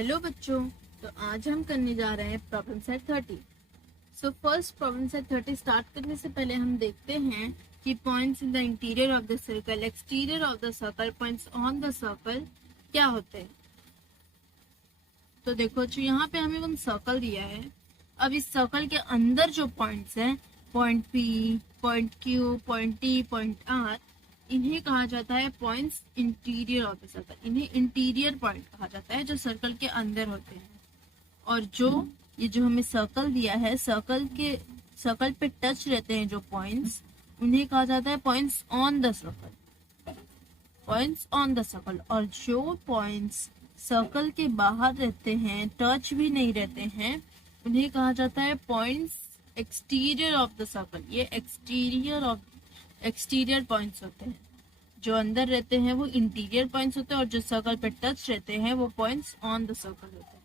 Hello बच्चों, तो आज हम करने जा रहे हैं problem set 30। So first problem set 30 start करने से पहले हम देखते हैं कि points in the interior of the circle, exterior of the circle, points on the circle क्या होते हैं। तो देखो जो यहाँ पे हमें वो सर्कल दिया है, अब इस सर्कल के अंदर जो पॉइंट्स हैं, point P, point Q, point T, point R, इन्हें कहा जाता है points interior of the circle. इन्हें इंटीरियर पॉइंट कहा जाता है जो सर्कल के अंदर होते हैं। और जो ये जो हमें सर्कल दिया है, सर्कल पे टच रहते हैं जो पॉइंट्स, उन्हें कहा जाता है points on the circle, points on the circle. और जो पॉइंट्स सर्कल के बाहर रहते हैं, टच भी नहीं रहते हैं, उन्हें कहा जाता है points exterior of the circle. ये एक्सटीरियर पॉइंट्स होते हैं। जो अंदर रहते हैं वो इंटीरियर पॉइंट्स होते हैं, और जो सर्कल पे टच रहते हैं वो पॉइंट्स ऑन द सर्कल होते हैं,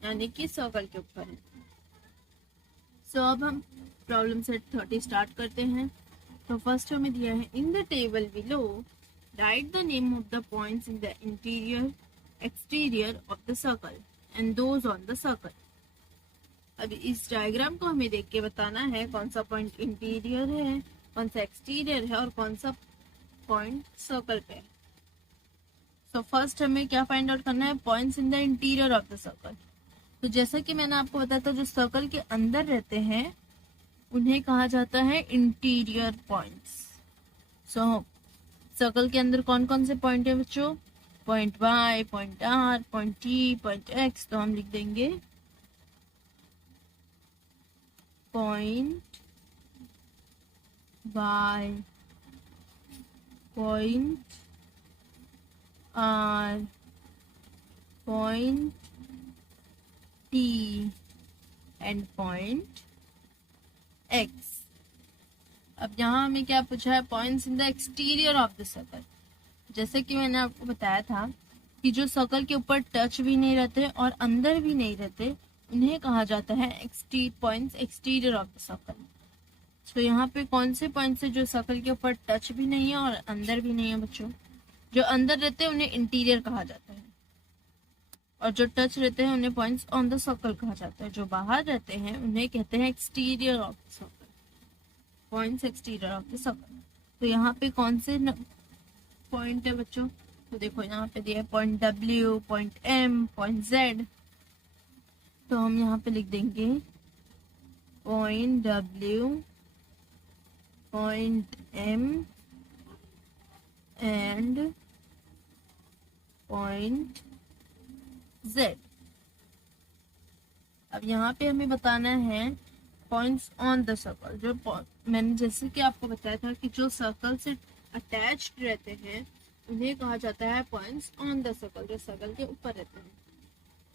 यानी कि सर्कल के ऊपर है। सो अब हम प्रॉब्लम सेट 30 स्टार्ट करते हैं। तो फर्स्ट हमें दिया है, in the table below right the name of the points in the interior exterior of the circle and those on the circle. अब इस डायग्राम को हमें देख के बताना है कौन सा पॉइंट इंटीरियर है, कौन सा एक्सटीरियर है और कौन सा पॉइंट सर्कल पे है। सो फर्स्ट हमें क्या फाइंड आउट करना है, points in the interior of the circle. तो जैसा कि मैंने आपको बताया था, जो सर्कल के अंदर रहते हैं उन्हें कहा जाता है इंटीरियर पॉइंट्स। सो सर्कल के अंदर कौन कौन से पॉइंट है बच्चों, point Y, point R, point T, point X. तो हम लिख देंगे point Y, point R, point T and point X. अब यहाँ हमें क्या पूछा है, points in the exterior of the circle. जैसे कि मैंने आपको बताया था कि जो सर्कल के ऊपर टच भी नहीं रहते और अंदर भी नहीं रहते, उन्हें कहा जाता है points exterior of the circle. तो यहाँ पे कौन से पॉइंट्स है जो सर्कल के ऊपर टच भी नहीं है और अंदर भी नहीं है बच्चों। जो अंदर रहते हैं उन्हें इंटीरियर कहा जाता है, और जो टच रहते हैं उन्हें पॉइंट्स ऑन द सर्कल कहा जाता है। जो बाहर रहते हैं उन्हें कहते हैं exterior of the circle, points exterior of the circle. तो यहाँ पे कौन से पॉइंट है बच्चों, तो देखो यहाँ पे दिया है point W, point M, point Z. तो हम यहाँ पे लिख देंगे point W, point M and point Z. अब यहाँ पे हमें बताना है पॉइंट्स ऑन द सर्कल। जो मैंने जैसे कि आपको बताया था कि जो सर्कल से अटैच्ड रहते हैं उन्हें कहा जाता है पॉइंट्स ऑन द सर्कल, जो सर्कल के ऊपर रहते हैं।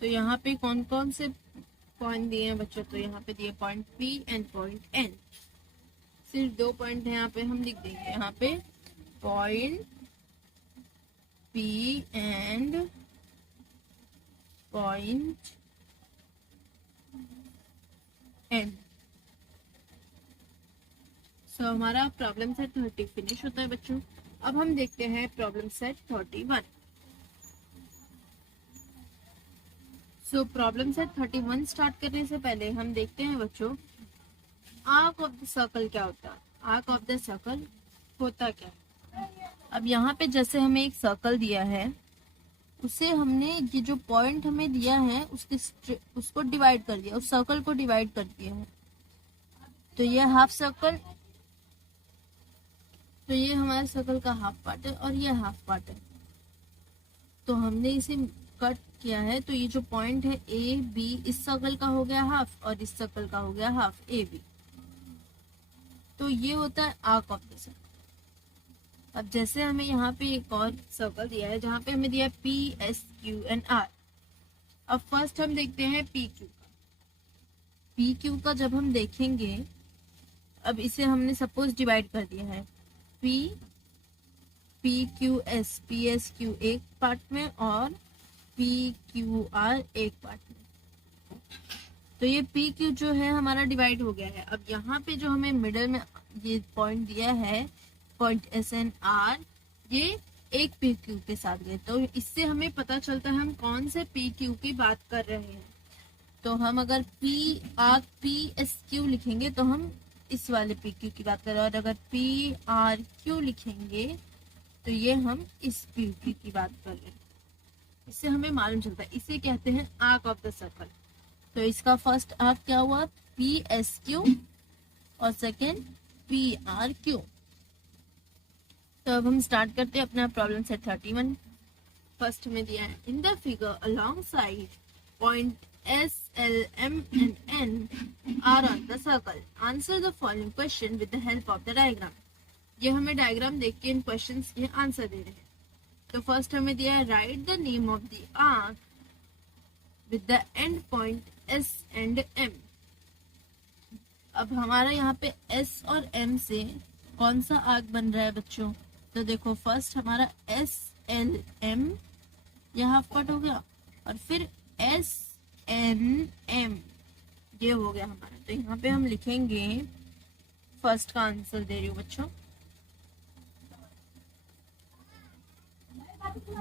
तो यहाँ पे कौन कौन से पॉइंट दिए हैं बच्चों, तो यहाँ पे दिए point P and point N. सिर्फ दो पॉइंट है, यहाँ पे हम लिख देंगे यहाँ पे point P and point N. So हमारा प्रॉब्लम सेट 30 फिनिश होता है बच्चों। अब हम देखते हैं problem set 31। So problem set 31 start करने से पहले हम देखते हैं बच्चों आर्क ऑफ द सर्कल क्या होता है। आर्क ऑफ द सर्कल होता क्या है। अब यहाँ पे जैसे हमें एक सर्कल दिया है, उसे हमने ये जो पॉइंट हमें दिया है उसको डिवाइड कर दिया, उस सर्कल को डिवाइड कर दिया है। तो ये हाफ सर्कल, तो ये हमारे सर्कल का हाफ पार्ट है और ये हाफ पार्ट है। तो हमने इसे कट किया है, तो ये जो पॉइंट है ए बी, इस सर्कल का हो गया हाफ और इस सर्कल का हो गया हाफ ए बी। तो ये होता है आर्क ऑफ द सर्कल। अब जैसे हमें यहाँ पे एक और सर्कल दिया है जहाँ पे हमें दिया है P S Q and R. अब फर्स्ट हम देखते हैं पी क्यू का। पी क्यू का जब हम देखेंगे, अब इसे हमने सपोज डिवाइड कर दिया है, P Q S, P S Q एक पार्ट में और पी क्यू आर एक पार्ट में। तो ये पी क्यू जो है हमारा डिवाइड हो गया है। अब यहाँ पे जो हमें मिडल में ये पॉइंट दिया है, पॉइंट एस एन आर, ये एक पी क्यू के साथ गए। तो इससे हमें पता चलता है हम कौन से पी क्यू की बात कर रहे हैं। तो हम अगर P R P S Q लिखेंगे तो हम इस वाले पी क्यू की बात कर रहे हैं, और अगर पी आर क्यू लिखेंगे तो ये हम इस पी क्यू की बात कर रहे हैं। इससे हमें मालूम चलता है, इसे कहते हैं आर्क ऑफ द सर्कल। तो इसका फर्स्ट आर्क क्या हुआ, पी एस क्यू, और सेकेंड पी आर क्यू। तो अब हम स्टार्ट करते हैं अपना प्रॉब्लम सेट 31। फर्स्ट में दिया है, इन the figure along side point S, L, M and N are on the circle. Answer the following question with the help of the diagram. ये हमें डायग्राम देख के इन क्वेश्चंस के आंसर दे रहे हैं। तो फर्स्ट हमें दिया है, right the name of the arc with the end point S and M. अब हमारा यहाँ पे S और M से कौन सा आर्क बन रहा है बच्चों? तो देखो फर्स्ट हमारा S L M यहाँ कट हो गया, और फिर S N M ये हो गया हमारा। तो यहाँ पे हम लिखेंगे, फर्स्ट का आंसर दे रही हूँ बच्चों,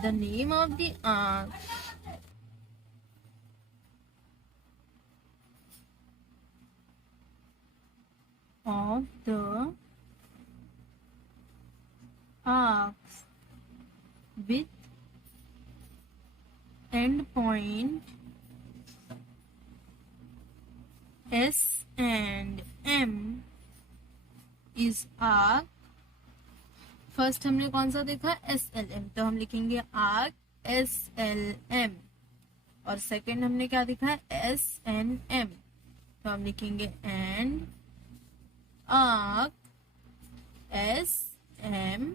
the name of the arc of the arcs with end point S and M is arc। First हमने कौन सा देखा, SLM, तो हम लिखेंगे आर्क SLM। और सेकंड हमने क्या देखा है, SNM, तो हम लिखेंगे एंड आर्क SMN।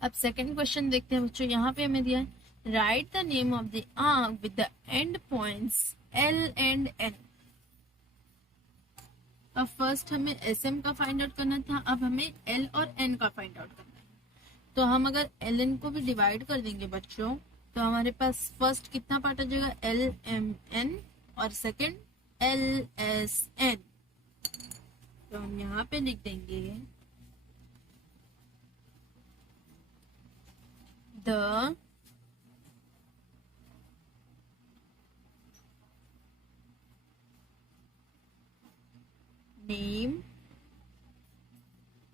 अब सेकंड क्वेश्चन देखते हैं बच्चों। यहाँ पे हमें दिया है, right the name of the arc with the end points L and N। अब फर्स्ट हमें SM का फाइंड आउट करना था, अब हमें L और N का फाइंड आउट करना है। तो हम अगर LN को भी डिवाइड कर देंगे बच्चों, तो हमारे पास फर्स्ट कितना पार्ट आ जाएगा, LMN, और सेकंड LSN। तो हम यहाँ पे लिख देंगे, the name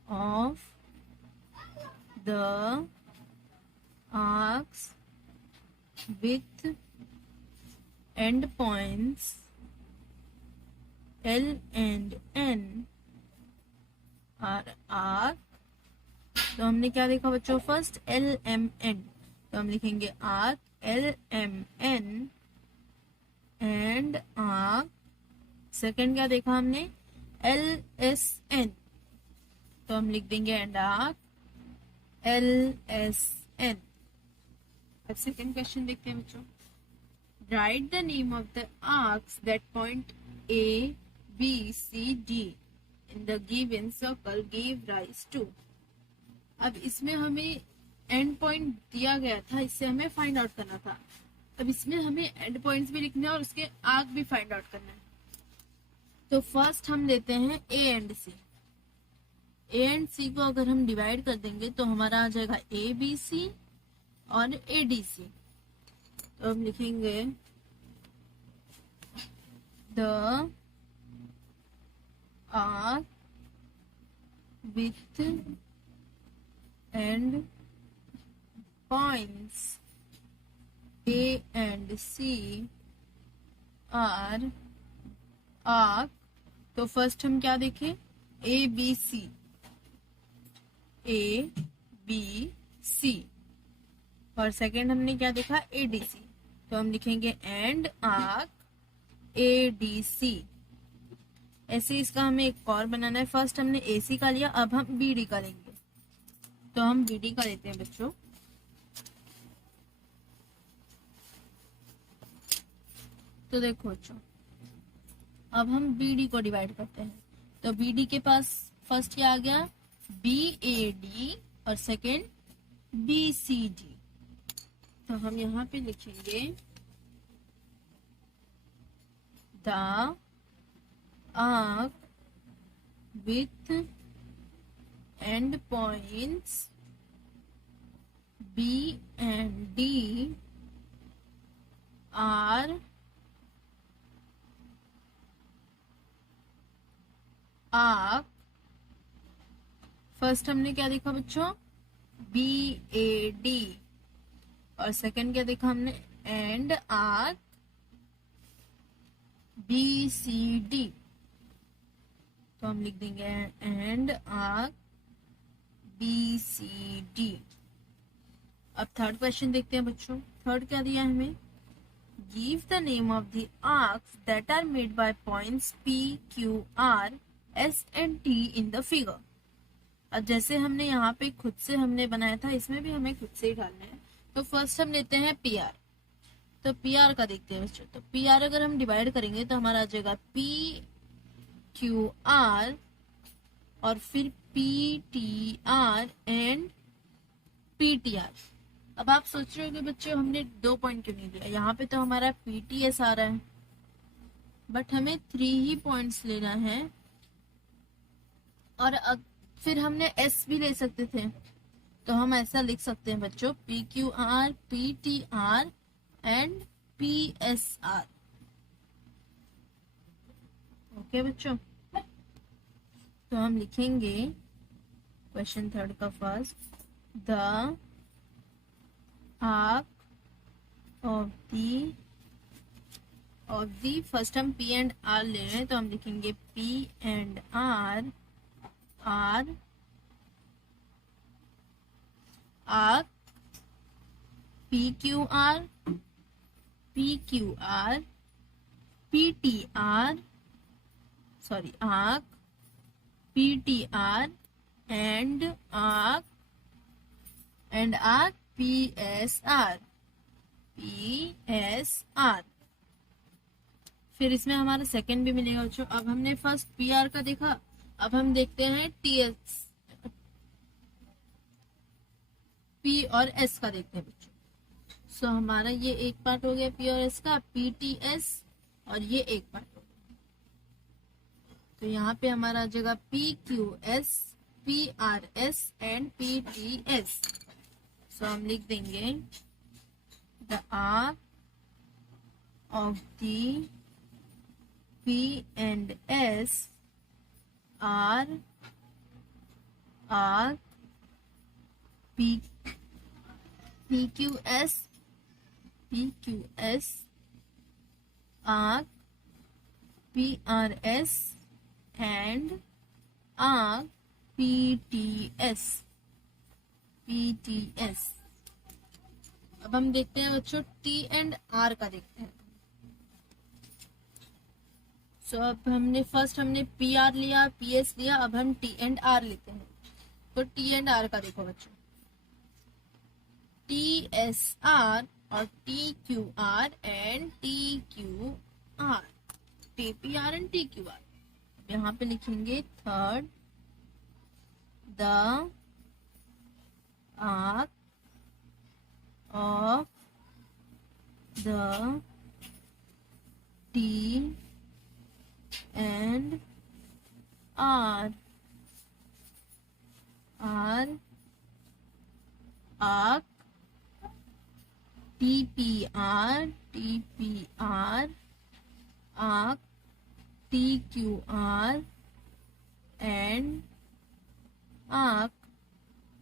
of the arcs with end points L and N are arc। तो हमने क्या देखा बच्चों, फर्स्ट LMN, तो हम लिखेंगे arc LMN and arc. Second क्या देखा हमने, LSN, तो हम लिख देंगे एंड आर्क LSN। अब सेकंड क्वेश्चन देखते हैं बच्चों, right the name of the arcs that point A B C D in the given circle gave rise to। अब इसमें हमें एंड पॉइंट दिया गया था, इससे हमें फाइंड आउट करना था। अब इसमें हमें एंड पॉइंट्स भी लिखना है और उसके आर्क भी फाइंड आउट करना है। तो फर्स्ट हम लेते हैं A and C। A and C को अगर हम डिवाइड कर देंगे तो हमारा आ जाएगा ABC और ADC। तो हम लिखेंगे the arc with and points A and C are arc। तो फर्स्ट हम क्या देखें, ABC, ABC, और सेकंड हमने क्या देखा, ADC, तो हम लिखेंगे एंड आर्क ADC। ऐसे इसका हमें एक और बनाना है। फर्स्ट हमने AC का लिया, अब हम BD का लेंगे। तो हम BD का लेते हैं बच्चों। तो देखो बच्चों, अब हम BD को डिवाइड करते हैं। तो BD के पास फर्स्ट क्या आ गया, BAD, और सेकेंड BCD। तो हम यहाँ पे लिखेंगे the arc with end points B and D are arc, first हमने क्या देखा बच्चों, BAD, और सेकंड क्या देखा हमने, एंड आर्क BCD। तो हम लिख देंगे एंड आर्क BCD। अब थर्ड क्वेश्चन देखते हैं बच्चों। थर्ड क्या दिया है हमें, give the name of the arcs that are made by points P, Q, R, S and T in the figure. अब जैसे हमने यहाँ पे खुद से हमने बनाया था, इसमें भी हमें खुद से ही डालना है। तो फर्स्ट हम लेते हैं PR। तो PR का देखते हैं बच्चों। तो PR अगर हम डिवाइड करेंगे तो हमारा आ जाएगा PQR और फिर PTR एंड PTR। अब आप सोच रहे हो कि बच्चों हमने 2 पॉइंट क्यों नहीं दिया, यहाँ पे तो हमारा PTS आ रहा है, बट हमें 3 ही पॉइंट्स लेना है। और फिर हमने S भी ले सकते थे, तो हम ऐसा लिख सकते हैं बच्चों, PQR, PTR and PSR। Okay बच्चों, तो हम लिखेंगे क्वेश्चन थर्ड का first, the arc of the first हम P एंड R ले रहे हैं, तो हम लिखेंगे P and R or arc PQR, PQR, PTR, sorry arc PTR and arc PSR। फिर इसमें हमारा सेकंड भी मिलेगा बच्चों। अब हमने फर्स्ट PR का देखा, अब हम देखते हैं TS, P और S का देखते हैं बच्चों। सो हमारा ये एक पार्ट हो गया P और S का, PTS, और ये एक पार्ट हो गया। तो यहाँ पे हमारा आ जाएगा PQS, PRS एंड PTS। सो हम लिख देंगे the arc of the P and S are arc PQS arc PRS and arc PTS। अब हम देखते हैं बच्चों T एंड R का देखते हैं। सो अब हमने फर्स्ट PR लिया, PS लिया, अब हम T एंड R लेते हैं। तो T एंड R का देखो बच्चों, TSR और TQR and TQR, TPR and TQR। यहाँ पे लिखेंगे third, the arc of the T and R arc TPR arc TQR and arc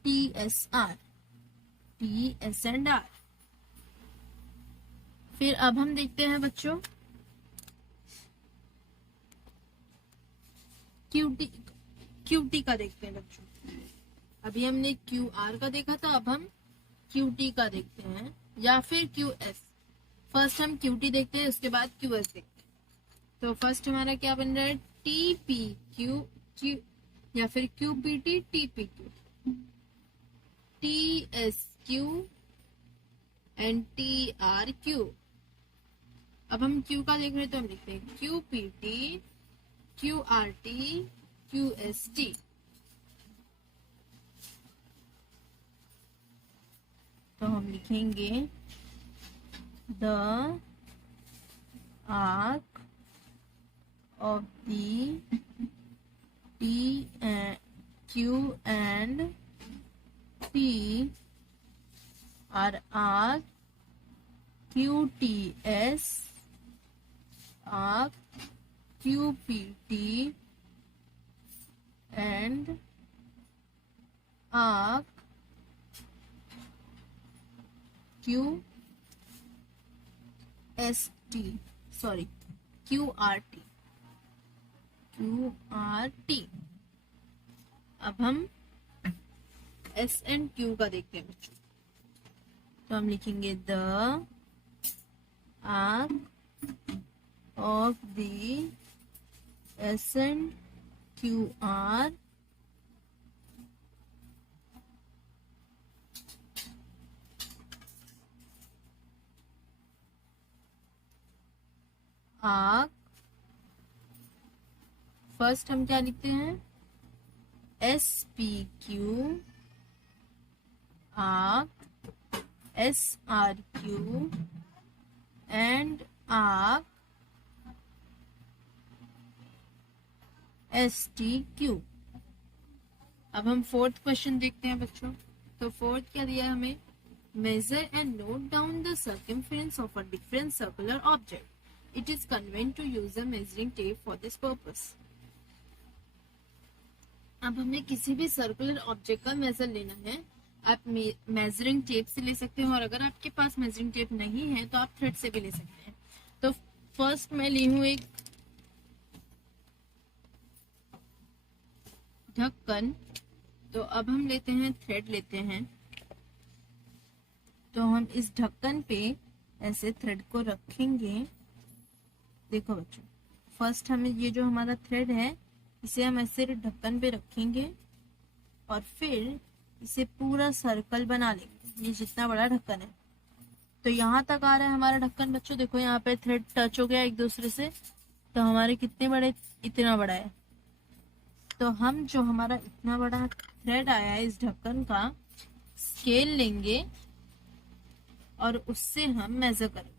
TSR, TS and R। फिर अब हम देखते हैं बच्चों QT का देखते हैं बच्चों। अभी हमने QR का देखा था, अब हम QT का देखते हैं, या फिर QS। फर्स्ट हम QT देखते हैं, उसके बाद QS देखते हैं। तो फर्स्ट हमारा क्या बन रहा है, TPQ या फिर QPT, TPQ, TSQ and TRQ। अब हम Q का देख रहे हैं, तो हम लिखते हैं QPT, QRT, QST। तो हम लिखेंगे the arc of the Q and T are arc QTS, arc QPT, and arc QST, sorry, QRT। अब हम S and Q का देखते हैं बच्चों। तो हम लिखेंगे the arc of the S and Q are arc, first हम क्या लिखते हैं, SPQ, arc SRQ and arc STQ। अब हम फोर्थ क्वेश्चन देखते हैं बच्चों। तो फोर्थ क्या दिया है हमें, measure and note down the circumference of a different circular object, it is convenient to use a measuring tape for this purpose. अब हमें किसी भी सर्कुलर ऑब्जेक्ट का मेजर लेना है, आप मेजरिंग टेप से ले सकते हैं, और अगर आपके पास मेजरिंग टेप नहीं है तो आप थ्रेड से भी ले सकते हैं। तो फर्स्ट मैं ली हूं एक ढक्कन। तो अब हम लेते हैं थ्रेड लेते हैं। तो हम इस ढक्कन पे ऐसे थ्रेड को रखेंगे। देखो बच्चों, फर्स्ट हमें ये जो हमारा थ्रेड है इसे हम ऐसे ढक्कन पे रखेंगे और फिर इसे पूरा सर्कल बना लेंगे, ये जितना बड़ा ढक्कन है। तो यहाँ तक आ रहा है हमारा ढक्कन बच्चों। देखो यहाँ पे थ्रेड टच हो गया एक दूसरे से, तो हमारे कितने बड़े, इतना बड़ा है। तो हम जो हमारा इतना बड़ा थ्रेड आया है इस ढक्कन का, स्केल लेंगे और उससे हम मेजर करेंगे।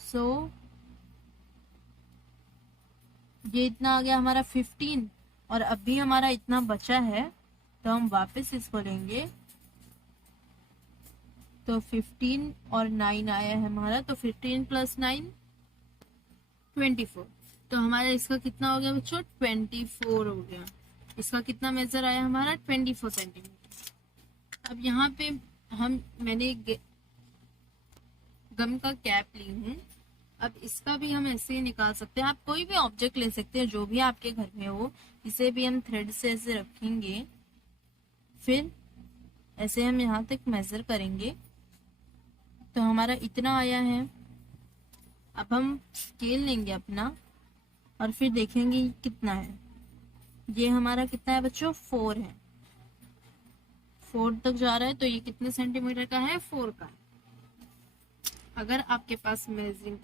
सो ये इतना आ गया हमारा 15, और अभी हमारा इतना बचा है, तो हम वापस इसको लेंगे। तो 15 और 9 आया है हमारा, तो 15 + 9 24। तो हमारा इसका कितना हो गया बच्चों, 24 हो गया। इसका कितना मेजर आया हमारा, 24 सेंटीमीटर। अब यहाँ पे मैंने गम का कैप ली हूँ। अब इसका भी हम ऐसे ही निकाल सकते हैं। आप कोई भी ऑब्जेक्ट ले सकते हैं जो भी आपके घर में हो। इसे भी हम थ्रेड से ऐसे रखेंगे, फिर ऐसे हम यहाँ तक मेजर करेंगे। तो हमारा इतना आया है। अब हम स्केल लेंगे अपना और फिर देखेंगे कितना है। ये हमारा कितना है बच्चों, 4 है। 4 तक जा रहा है, तो ये कितने सेंटीमीटर का है, 4 का। अगर आपके पास मेजरिंग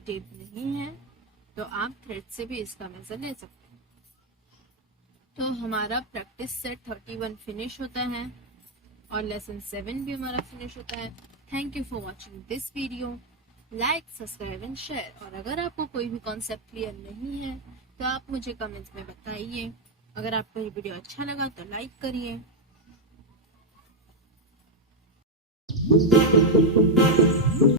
टेप नहीं है तो आप थ्रेड से भी इसका मेजर ले सकते हैं। तो हमारा प्रैक्टिस सेट 31 फिनिश होता है और लेसन 7 भी हमारा फिनिश होता है। Thank you for watching this video. Like, subscribe and share. और अगर आपको कोई भी कॉन्सेप्ट क्लियर नहीं है तो आप मुझे कमेंट्स में बताइए। अगर आपको ये वीडियो अच्छा लगा तो लाइक करिए।